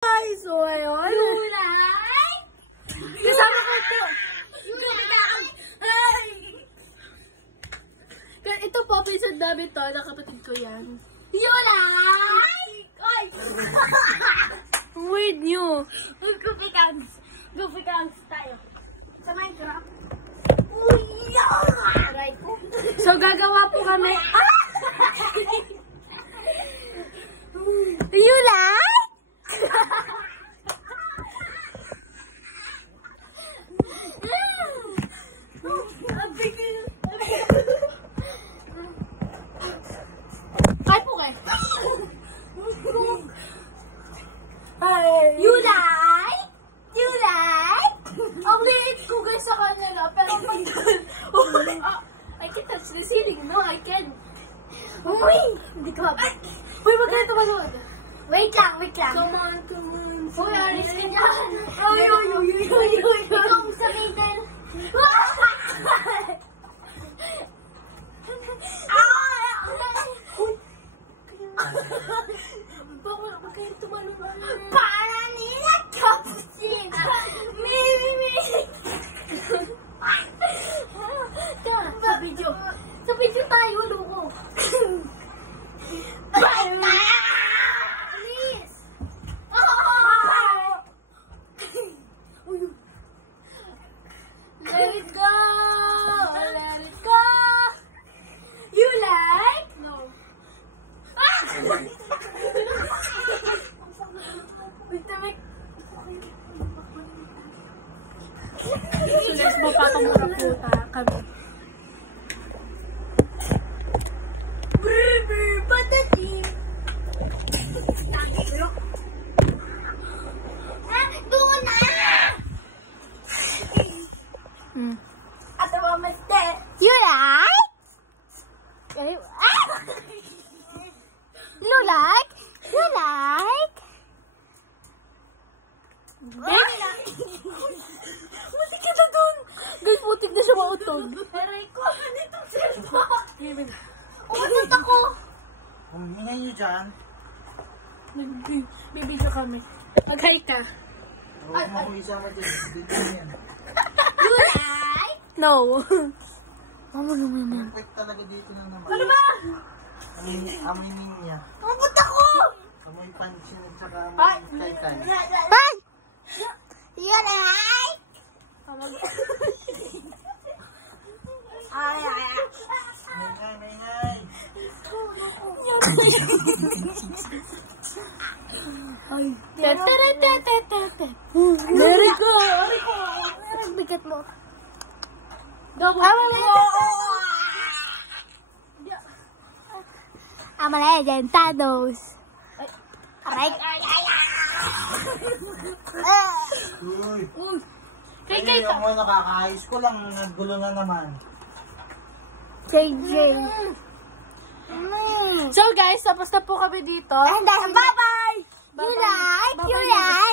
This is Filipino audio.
Guys, so ayun. Yulay! Kasama ko po. Ito po, pinsan namin to. Nakapatid ko yan. Yulay! Ay! Weird nyo. Goofy Gangs tayo. Sa Minecraft. Aray ko. So, gagawa po kami. Yulay! Ay po kayo. You like? You like? Ang liit ko guys sa kanila, pero pag I can touch the ceiling, no? I can. Uy! Hindi ko habang. Uy, wag na tumalunod. Wait lang. Come on. Uy, alis ka dyan. Uy. Ikaw sa middle. Wag kayo tumalunod. Para nila kapsina. Sa video. Sa video tayo, loko. Please. Let it go. Let it go. You like? No. Wait. So guys, mapapamura po kami. Patati. Doon na! At ang mamaste. You like? You like? You like? Mutik ka na dun! Guys, mutik na siya mautog. Aray ko, ano itong cellphone? Umutot ako! Ingay nyo dyan. Bibidyo kami. Mag-hi ka. Huwag mo akong isama dyan. Dito yan. You like? No. Mama naman. Perfect talaga dito na naman. Ano ba? Amoy niya. Umabot ako! Amoy pansin at saka Ay! amoy kaitan. Bye! You like? Ay. Ingay. Very good! Ang bigat mo. I'm a legend, Thanos. Aray. Uy! Kay Ay, yung mga nakakaayos ko lang. Naggulo na naman. JJ. So guys, tapos na po kami dito. Bye-bye! You like? You like?